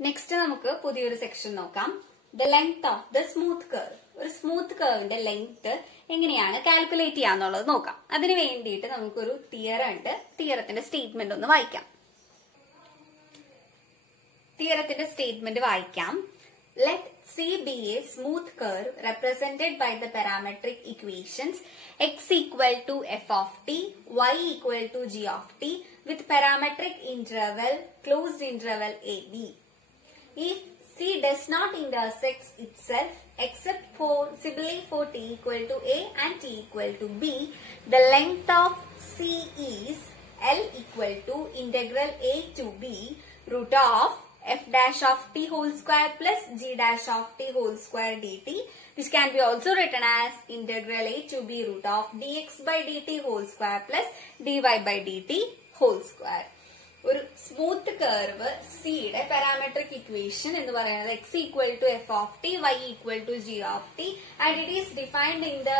Next നമുക്ക് പുതിയൊരു section നോക്കാം. The length of the smooth curve. ഒരു സ്മൂത്ത് കർവിന്റെ ലെങ്ത് എങ്ങനെയാണ് കാൽക്കുലേറ്റ് ചെയ്യാന്നുള്ളത് നോക്കാം. അതിന് വേണ്ടിയിട്ട് നമുക്കൊരു തിയറം ഉണ്ട്. തിയറത്തിന്റെ സ്റ്റേറ്റ്മെന്റ് ഒന്ന് വായിക്കാം. തിയറത്തിന്റെ സ്റ്റേറ്റ്മെന്റ് വായിക്കാം. Let C be a smooth curve represented by the parametric equations x equal to f of t, y equal to g of t with parametric interval closed interval a b. If C does not intersect itself except possibly for t equal to a and t equal to b, the length of C is L equal to integral a to b root of f dash of t whole square plus g dash of t whole square dt, which can be also written as integral a to b root of dx by dt whole square plus dy by dt whole square. ഒരു smooth curve സിയുടെ parametric equation എന്ന് പറയുന്നത് x equal to f of t, y equal to g of t and it is defined in the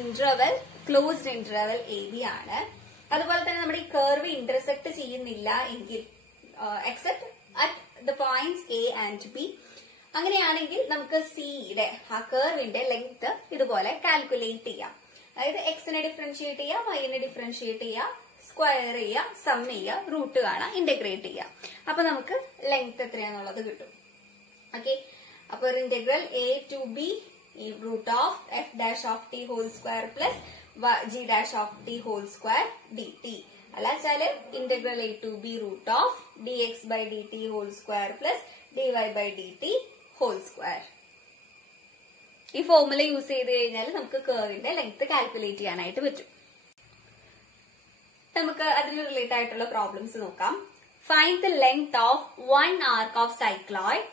interval closed interval a b ആണ്. അതുപോലെ തന്നെ നമ്മുടെ ഈ curve intersect ചെയ്യുന്നില്ല എങ്കിൽ except at the points a and b, അങ്ങനെയാണെങ്കിൽ നമുക്ക് സിയുടെ ആ കർവിന്റെ ലെങ്ത് ഇതുപോലെ കാൽക്കുലേറ്റ് ചെയ്യാം. അതായത് എക്സിനെ ഡിഫറൻഷിയേറ്റ് ചെയ്യാം, വൈനെ ഡിഫറൻഷിയേറ്റ് ചെയ്യാം, സ്ക്വയർ ചെയ്യുക, സം ചെയ്യുക, റൂട്ട് കാണാം, ഇന്റഗ്രേറ്റ് ചെയ്യാം. അപ്പൊ നമുക്ക് ലെങ്ത് എത്രയാന്നുള്ളത് കിട്ടും. ഓക്കെ, അപ്പൊ integral a to b root of f dash of t whole square plus g dash of t whole square d t, അല്ല വെച്ചാല് integral a to b root of d x by d t whole square plus d y by d t whole square. ഈ formula use ചെയ്ത് കഴിഞ്ഞാൽ നമുക്ക് കർവിന്റെ length calculate ചെയ്യാനായിട്ട് പറ്റും. നമുക്ക് അതിന് റിലേറ്റ് ആയിട്ടുള്ള പ്രോബ്ലംസ് നോക്കാം. Find the length of one arc of cycloid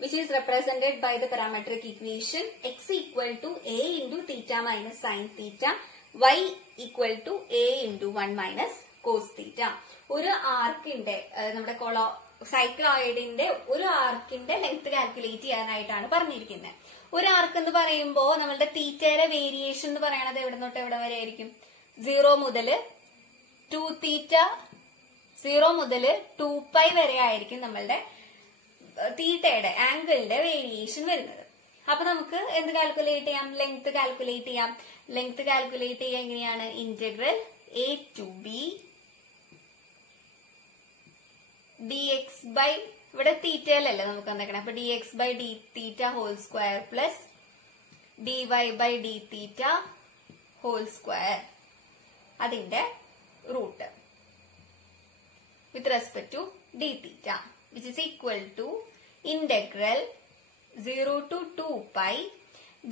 which is represented by the parametric equation x equal to a into theta minus sin theta, y equal to a into 1 minus cos theta. ഒരു ആർക്കിന്റെ നമ്മുടെ സൈക്ലോയിഡിന്റെ ഒരു ആർക്കിന്റെ length calculate ചെയ്യാനായിട്ടാണ് പറഞ്ഞിരിക്കുന്നത്. ഒരു ആർക്ക് എന്ന് പറയുമ്പോൾ നമ്മളുടെ തീറ്റയുടെ വേരിയേഷൻ എന്ന് പറയുന്നത് എവിടെ തൊട്ട് എവിടെ വരെ ആയിരിക്കും? 0 മുതൽ 2 തീറ്റ, 0 മുതൽ 2π വരെ ആയിരിക്കും നമ്മളുടെ തീറ്റയുടെ ആംഗിളിന്റെ വേരിയേഷൻ വരുന്നത്. അപ്പൊ നമുക്ക് എന്ത് കാൽക്കുലേറ്റ് ചെയ്യാം? ലെങ്ത് കാൽക്കുലേറ്റ് ചെയ്യാം. ലെങ്ത് കാൽക്കുലേറ്റ് ചെയ്യാൻ എങ്ങനെയാണ്? Integral a to b d x by, ഇവിടെ തീറ്റയിലല്ലേ നമുക്ക് എന്തൊക്കെ, അപ്പൊ d x by d theta whole square plus d y by d theta whole square, അതിന്റെ root with respect to d theta, which is equal to integral 0 to 2π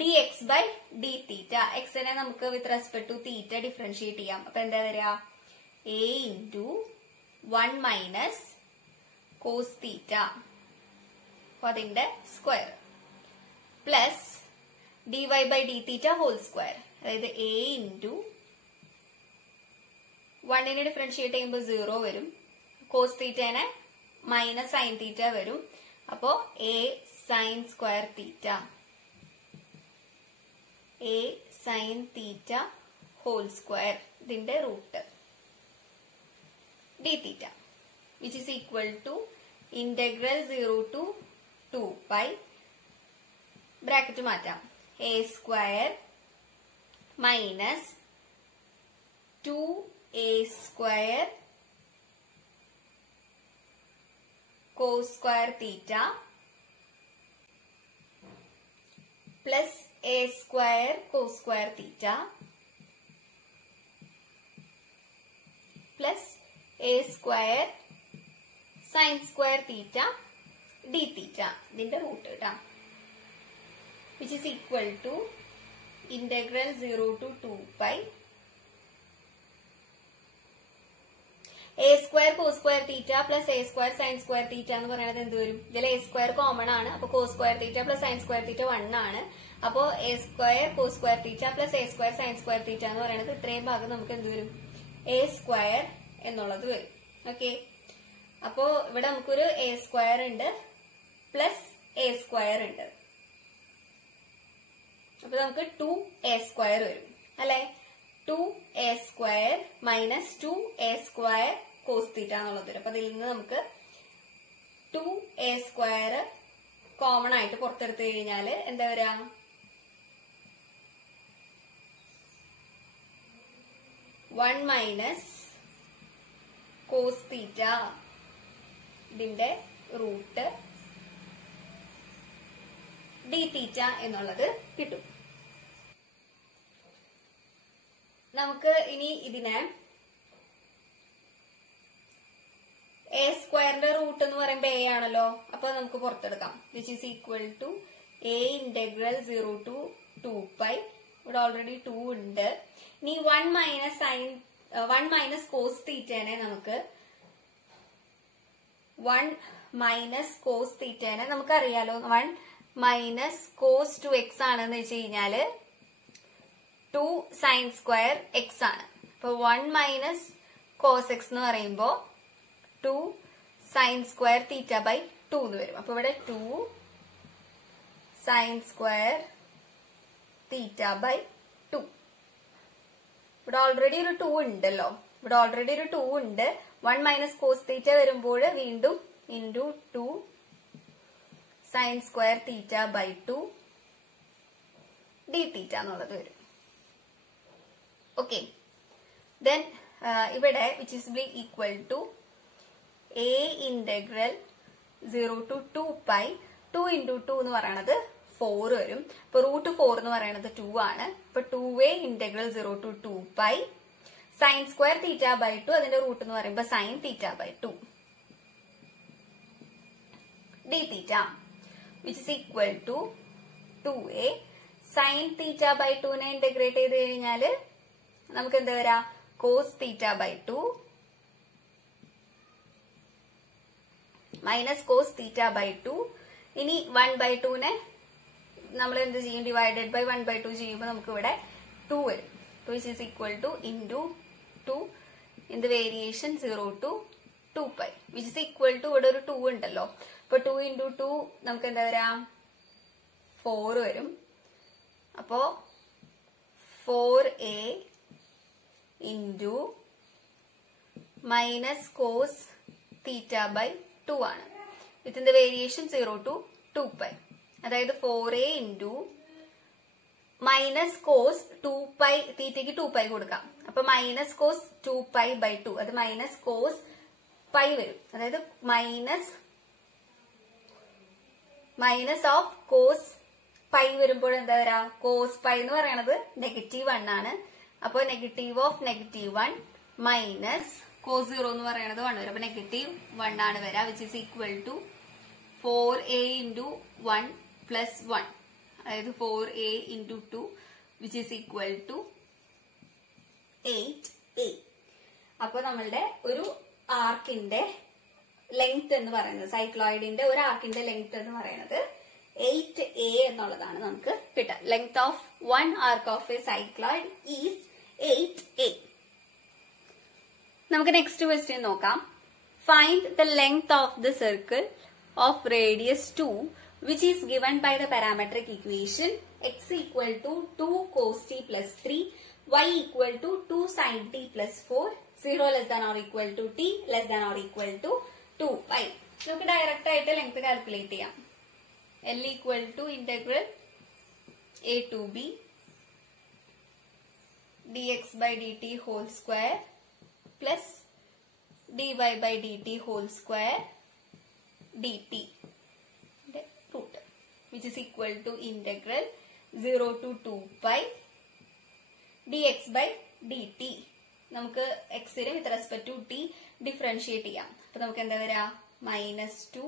dx by d theta. x നെ നമുക്ക് with respect to theta differentiate ചെയ്യാം. അപ്പൊ എന്താ വരിക? a into 1 minus cos theta, അപ്പൊ അതിന്റെ square plus dy by d theta whole square, അതായത് a into 1നെ ഡിഫറൻഷിയേറ്റ് ചെയ്യുമ്പോൾ 0 വരും, cos theta minus sine theta വരും, അപ്പോ a sine square theta, a sine theta whole square, ഇതിന്റെ root d theta, which is equal to integral 0 to 2π, bracket മാറ്റാം, a square minus 2a square cos square theta plus a square cos square theta plus a square sin square theta d theta, ഇതിന്റെ root കേട്ടാ, which is equal to integral 0 to 2π a square cos square theta plus a square sin square theta എന്ന് പറയുന്നത് എന്ത് വരും? ഇതിൽ a square common ആണ്, അപ്പൊ cos square theta plus sin square theta 1 ആണ്. അപ്പോ a square cos square theta plus a square sin square theta എന്ന് പറയുന്നത് ഇത്രയും ഭാഗം നമുക്ക് എന്ത് വരും? a square എന്നുള്ളത് വരും. ഓക്കെ, അപ്പോ ഇവിടെ നമുക്കൊരു a square ഉണ്ട് പ്ലസ് a square ഉണ്ട്, അപ്പൊ നമുക്ക് 2a square വരും അല്ലെ? 2a square minus 2a square cos theta എന്നുള്ളത് വരും. അപ്പൊ അതിൽ നിന്ന് നമുക്ക് 2a² കോമൺ ആയിട്ട് പുറത്തെടുത്തു കഴിഞ്ഞാല് എന്താ വരാ? 1 മൈനസ് കോസ് തീറ്റ ഇതിന്റെ റൂട്ട് ഡി തീറ്റ എന്നുള്ളത് കിട്ടും. നമുക്ക് ഇനി ഇതിനെ a² റൂട്ട് എന്ന് പറയുമ്പോ a ആണല്ലോ, അപ്പൊ നമുക്ക് പുറത്തെടുക്കാം. Which is equal to a integral 0 to 2π. ഇവിടെ ഓൾറെഡി 2 ഉണ്ട്. ഇനി 1 മൈനസ് കോസ് തീറ്റനെ നമുക്ക് 1 മൈനസ് കോസ് തീറ്റനെ നമുക്കറിയാലോ 1 മൈനസ് കോസ് 2x ആണെന്ന് വെച്ച് കഴിഞ്ഞാല് 2 സൈൻ സ്ക്വയർ എക്സ് ആണ്. അപ്പൊ 1 മൈനസ് കോസ് എക്സ് എന്ന് പറയുമ്പോ 2 സൈൻ സ്ക്വയർ തീറ്റ ബൈ 2 എന്ന് വരും. അപ്പൊ ഇവിടെ 2 സൈൻ സ്ക്വയർ തീറ്റ ബൈ 2. ഇവിടെ ഓൾറെഡി ഒരു 2 ഉണ്ടല്ലോ, ഇവിടെ ഓൾറെഡി ഒരു 2 ഉണ്ട്. 1 മൈനസ് കോസ് തീറ്റ വരുമ്പോൾ വീണ്ടും into 2 sine square theta by 2 d theta എന്നുള്ളത് വരും. ഓക്കെ, ദെൻ ഇവിടെ which is equal to a integral 0 to 2π. 2 into 2 എന്ന് പറയണത് 4 വരും. ഇപ്പൊ റൂട്ട് 4 എന്ന് പറയണത് 2 ആണ്. ഇപ്പൊ 2a integral 0 to 2π sine square theta by 2 അതിന്റെ റൂട്ട് എന്ന് പറയുമ്പോ sine theta by 2 d theta which is equal to 2a sine theta by 2 നെ ഇന്റഗ്രേറ്റ് ചെയ്ത് കഴിഞ്ഞാല് നമുക്ക് എന്താ വരാ? Cos theta by 2 minus cos theta by 2. ഇനി 1/2 നെ നമ്മൾ എന്ത് ചെയ്യും? ഡിവൈഡഡ് ബൈ 1/2 ചെയ്യുമ്പോൾ നമുക്ക് ഇവിടെ 2 വരും. Which is equal to into 2 in the variation 0 to 2π which is equal to ഇവിടെ ഒരു 2 ഉണ്ടല്ലോ. അപ്പൊ 2 into 2 നമുക്ക് എന്താ വരാ? 4 വരും. അപ്പോ 4a into minus cos theta by 2 ആണ്. ഇതിന്റെ വേരിയേഷൻ 0 to 2π. അതായത് 4a ഇൻറ്റു മൈനസ് കോസ് 2π, തീറ്റയ്ക്ക് 2π കൊടുക്കാം. അപ്പൊ മൈനസ് കോസ് 2π ബൈ 2 അത് മൈനസ് കോസ് പൈ വരും. അതായത് മൈനസ് ഓഫ് കോസ് പൈ വരുമ്പോൾ എന്താ വരാ? കോസ് പൈ എന്ന് പറയണത് -1 ആണ്. അപ്പൊ നെഗറ്റീവ് ഓഫ് -1 മൈനസ് കോസ് 0 എന്ന് പറയണത് 1 വരും. അപ്പൊ -1 ആണ് വരാ. Which is equal to 4a into 1 plus 1 അതായത് 4a into 2 which is equal to 8a. അപ്പൊ നമ്മളുടെ ഒരു ആർക്കിന്റെ ലെങ്ത് എന്ന് പറയുന്നത്, സൈക്ലോയിഡിന്റെ ഒരു ആർക്കിന്റെ ലെങ്ത് എന്ന് പറയുന്നത് 8a എന്നുള്ളതാണ് നമുക്ക് കിട്ടുക. Length of 1 arc of A cycloid is 8a. നമുക്ക് നെക്സ്റ്റ് ക്വസ്റ്റ്യൻ നോക്കാം. Find the length of the circle of radius 2 which is given by the parametric equation x equal to 2 cos t plus 3, y equal to 2 sin t plus 4, 0 less than or equal to t less than or equal to 2π. നമുക്ക് direct ആയിട്ട് length calculate ചെയ്യാം. L equal to integral a to b dx by dt whole square plus dy by dt whole square dt root which is equal to integral 0 to 2π dx by dt. നമുക്ക് x നെ with respect to t differentiate ചെയ്യാം. അപ്പൊ നമുക്ക് എന്താ വരാ? -2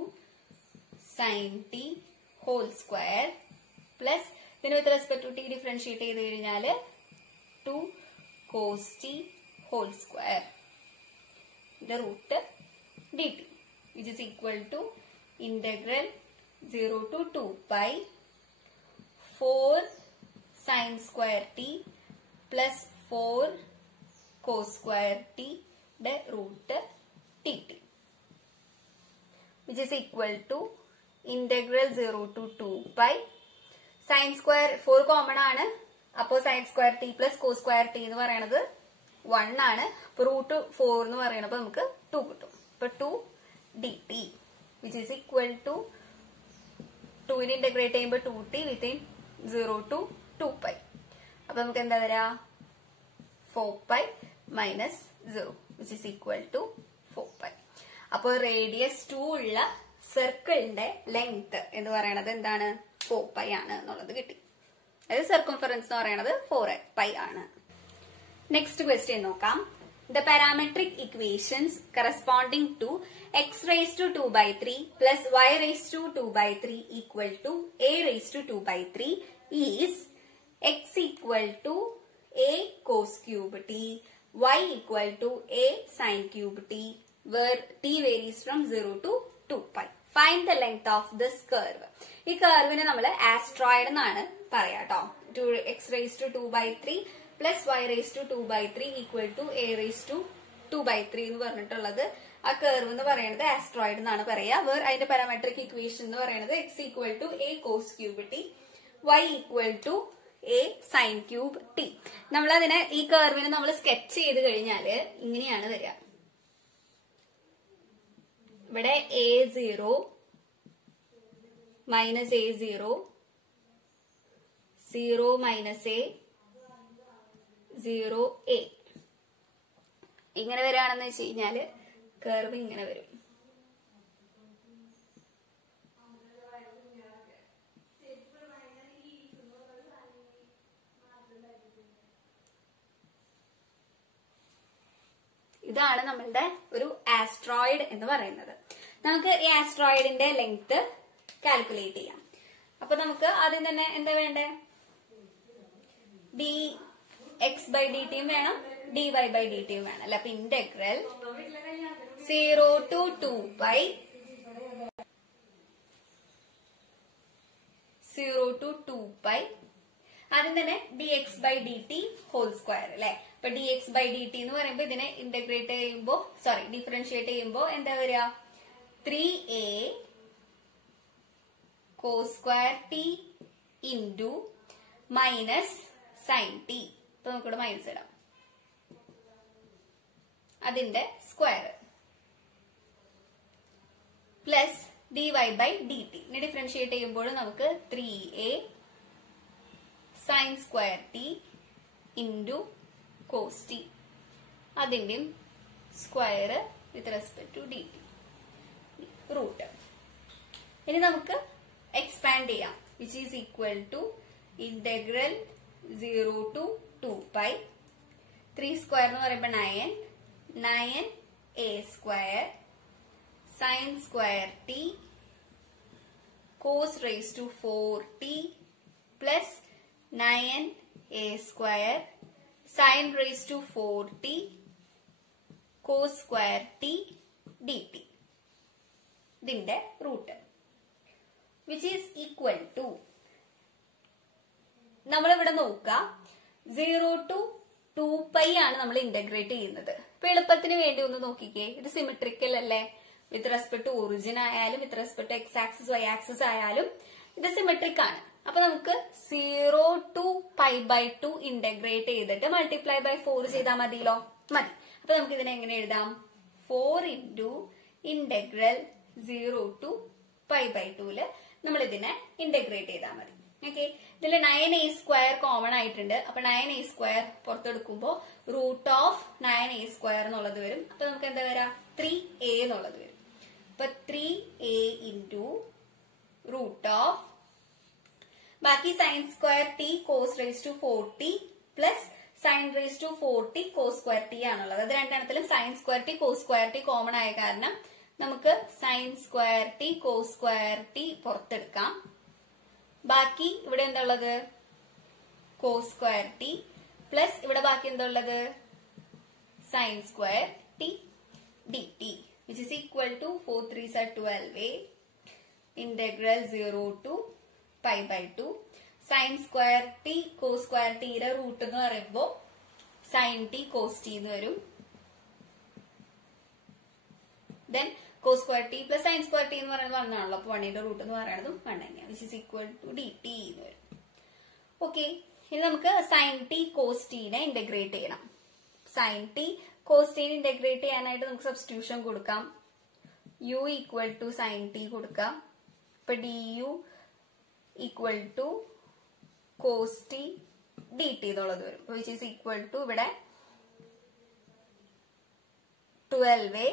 sin t whole square plus ഇതിന് with respect to t differentiate ചെയ്ത് കഴിഞ്ഞാൽ 2 cos t whole square the root dt which is equal to integral 0 to 2π 4 sin square t plus 4 cos square t the root dt which is equal to integral 0 to 2π sin square 4 common ആണ്. അപ്പോൾ sin square t plus cos square t എന്ന് പറയുന്നത് 1 ആണ്. അപ്പൊ root 4 എന്ന് പറയുന്നത് നമുക്ക് 2 കിട്ടും. അപ്പൊ 2 dt which is equal to 2 നെ ഇന്റഗ്രേറ്റ് ചെയ്യുമ്പോൾ 2t within 0 to 2π. അപ്പൊ നമുക്ക് എന്താ വരാ 4π minus 0 which is equal to 4π. അപ്പോൾ റേഡിയസ് 2 ഉള്ള സർക്കിളിന്റെ ലെങ്ത് എന്ന് പറയുന്നത് എന്താണ് 4π ആണ് എന്നുള്ളത് കിട്ടി. അതായത് സർക്കംഫറൻസ് എന്ന് പറയുന്നത് 4π ആണ്. നെക്സ്റ്റ് ക്വസ്റ്റ്യൻ നോക്കാം. The parametric equations corresponding to x raised to 2 by 3 plus y raised to 2 by 3 equal to a raised to 2 by 3 is x equal to a cos cube t, y equal to a sin cube t, where t varies from 0 to 2π. Find the length of this curve. ഈ കർവിനെ നമ്മൾ asteroid എന്നാണ് പറയാട്ടോ. x raised to 2 by 3 plus y raised to 2 by 3 equal to a raised to 2 by 3 എന്ന് പറഞ്ഞിട്ടുള്ളത് ആ curve എന്ന് പറയുന്നത് asteroid എന്നാണ് പറയാ. വേർ അതിന്റെ പാരാമെട്രിക് ഇക്വേഷൻ എന്ന് പറയുന്നത് x equal to a cos cube t, y equal to a sin cube t. നമ്മൾ അതിനെ ഈ കർവിനെ നമ്മൾ സ്കെച്ച് ചെയ്ത് കഴിഞ്ഞാല് ഇങ്ങനെയാണ് വരിക. ഇവിടെ a0 minus a0 0 minus a 0a ഇങ്ങനെ വരികയാണെന്ന് വെച്ച് കഴിഞ്ഞാല് കർവ് ഇങ്ങനെ വരും. ഇതാണ് നമ്മളുടെ ഒരു ആസ്ട്രോയിഡ് എന്ന് പറയുന്നത്. നമുക്ക് ഈ ആസ്ട്രോയിഡിന്റെ ലെങ്ത് കാൽക്കുലേറ്റ് ചെയ്യാം. അപ്പൊ നമുക്ക് ആദ്യം തന്നെ എന്താ വേണ്ടേ, dx by dt വേണം, dy by dt വേണം അല്ലെ. അപ്പൊ ഇന്റഗ്രൽ 0 to 2π 0 to 2π ആദ്യം തന്നെ dx by dt whole square അല്ലെ. അപ്പൊ dx by dt എന്ന് പറയുമ്പോ ഇതിനെ ഇന്റഗ്രേറ്റ് ചെയ്യുമ്പോ ഡിഫറൻഷിയേറ്റ് ചെയ്യുമ്പോ എന്താ വരിക 3a cos square t into minus sine t. ഇപ്പൊ നമുക്കിവിടെ മൈനസ് ഇടാം, അതിന്റെ square plus d y by d t. ഇനി ഡിഫറൻഷിയേറ്റ് ചെയ്യുമ്പോൾ നമുക്ക് 3a sine square t into cos t, അതിന്റെയും square with respect to d t root. ഇനി നമുക്ക് എക്സ്പാൻഡ് ചെയ്യാം, which is equal to integral 0 to 2π 3 square എന്ന് പറയുമ്പോൾ 9a square sine square t cos raise to 4t plus 9a square sine raise to 4t cos square t d t. ഇതിന്റെ root which is equal to നമ്മളിവിടെ നോക്കുക 0 to 2π ആണ് നമ്മൾ integrate ചെയ്യുന്നത്. ഇപ്പൊ എളുപ്പത്തിന് വേണ്ടി ഒന്ന് നോക്കിക്കേ, ഇത് സിമെട്രിക്കൽ അല്ലേ, വിത്ത് റെസ്പെക്ട് ടു ഒറിജിൻ ആയാലും with respect to x axis y axis ആയാലും ഇത് സിമെട്രിക് ആണ്. അപ്പൊ നമുക്ക് 0 to π/2 ഇന്റഗ്രേറ്റ് ചെയ്തിട്ട് മൾട്ടിപ്ലൈ ബൈ 4 ചെയ്താൽ മതിയല്ലോ, മതി. അപ്പൊ നമുക്ക് ഇതിനെ എങ്ങനെ എഴുതാം, 4 into ഇന്റഗ്രൽ 0 to π/2 നമ്മൾ ഇതിനെ ഇന്റഗ്രേറ്റ് ചെയ്താൽ മതി. ഓക്കെ, ഇതിൽ 9a സ്ക്വയർ കോമൺ ആയിട്ടുണ്ട്. അപ്പൊ 9a സ്ക്വയർ പുറത്തെടുക്കുമ്പോ റൂട്ട് ഓഫ് 9a സ്ക്വയർ എന്നുള്ളത് വരും. അപ്പൊ നമുക്ക് എന്താ വരാ 3a എന്നുള്ളത് വരും. അപ്പൊ 3a ഇൻറ്റു റൂട്ട് ഓഫ് ബാക്കി sine square t cos raise to 4t plus sine raise to 4t cos square t ആണുള്ളത്. അത് രണ്ടെണ്ണത്തിലും sine square t cos square t common ആയ കാരണം നമുക്ക് sine square t cos square t പുറത്തെടുക്കാം. ബാക്കി ഇവിടെ എന്താ ഉള്ളത് കോസ് സ്ക്വയർ ടി പ്ലസ് ഇവിടെ ബാക്കി എന്താ ഉള്ളത് sine square t d t, which is equal to 4 3s are 12a integral 0 to π/2 sine square t cos square ടിയുടെ റൂട്ട് എന്ന് പറയുമ്പോ സൈൻ ടി കോസ് ടി എന്ന് വരും. Then cos square t plus sine square t എന്ന് പറയുന്നത് 1 ആണല്ലോ. അപ്പൊ 1ന്റെ root എന്ന് പറയുന്നതും 1 തന്നെയാണ്, which is equal to d t എന്ന് വരും. ഓക്കെ, ഇനി നമുക്ക് സൈൻ ടി കോസ് ടീനെ ഇന്റഗ്രേറ്റ് ചെയ്യണം. സൈൻ ടി കോസ് ടീനെ ഇന്റഗ്രേറ്റ് ചെയ്യാനായിട്ട് നമുക്ക് സബ്സ്റ്റിറ്റ്യൂഷൻ കൊടുക്കാം. U equal to sin t കൊടുക്കാം. ഇപ്പൊ d u equal to cos t d t എന്നുള്ളത് വരും. വിച്ച് ഈസ് ഈക്വൽ ടു ഇവിടെ 12a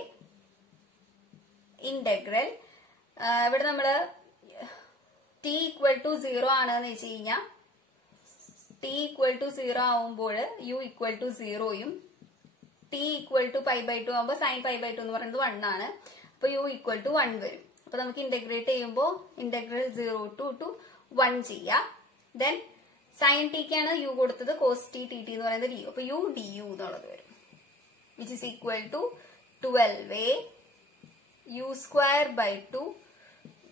ഇന്റഗ്രൽ ഇവിടെ നമ്മള് ടി ഈക്വൽ ടു 0 ആണെന്ന് വെച്ച് കഴിഞ്ഞാൽ ടി ഈക്വൽ ടു 0 ആവുമ്പോൾ യു ഈക്വൽ ടു 0യും ടി ഈക്വൽ ടു π/2 ആവുമ്പോൾ സൈൻ π/2 എന്ന് പറയുന്നത് 1 ആണ്. അപ്പൊ യു ഈക്വൽ ടു 1 വരും. അപ്പൊ നമുക്ക് ഇന്റഗ്രേറ്റ് ചെയ്യുമ്പോൾ ഇന്റഗ്രൽ 0 to 1 ചെയ്യാം. ദെൻ സൈൻ ടിക്കാണ് യു കൊടുത്തത്, കോസ് ടി ടി ടി എന്ന് പറയുന്നത് ഡി യു. അപ്പൊ യു ഡി യു എന്നുള്ളത് വരും. Which is equal to 12a u square by 2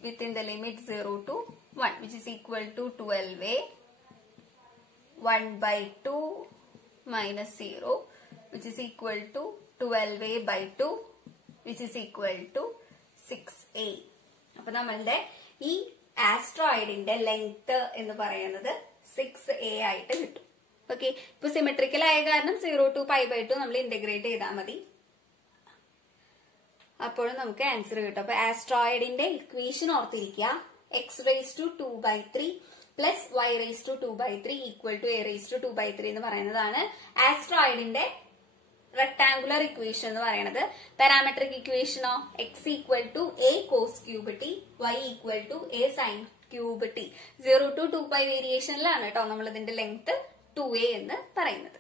within the limit 0 to 1, which is equal to 12a 1 by 2 minus 0, which is equal to 12a by 2, which is equal to 6a. അപ്പൊ നമ്മളുടെ ഈ ആസ്ട്രോയിഡിന്റെ length എന്ന് പറയുന്നത് 6a ആയിട്ട് കിട്ടും. Okay, ഇപ്പൊ symmetrical ആയ കാരണം 0 to π/2 നമ്മൾ ഇന്റഗ്രേറ്റ് ചെയ്താൽ മതി. അപ്പോഴും നമുക്ക് ആൻസർ കിട്ടും. അപ്പൊ ആസ്ട്രോയിഡിന്റെ ഇക്വേഷൻ ഓർത്തിരിക്കുക. x raised to 2/3 പ്ലസ് y raised to 2/3 equal to a raised to 2/3 എന്ന് പറയുന്നതാണ് ആസ്ട്രോയിഡിന്റെ റെക്ടാങ്കുലർ ഇക്വേഷൻ എന്ന് പറയുന്നത്. പാരാമെട്രിക് ഇക്വേഷനോ x equal to a cos cube t, y equal to a sine cube t. 0 to 2π വേരിയേഷനിലാണ് കേട്ടോ നമ്മൾ ഇതിന്റെ ലെങ്ത് 2a എന്ന് പറയുന്നത്.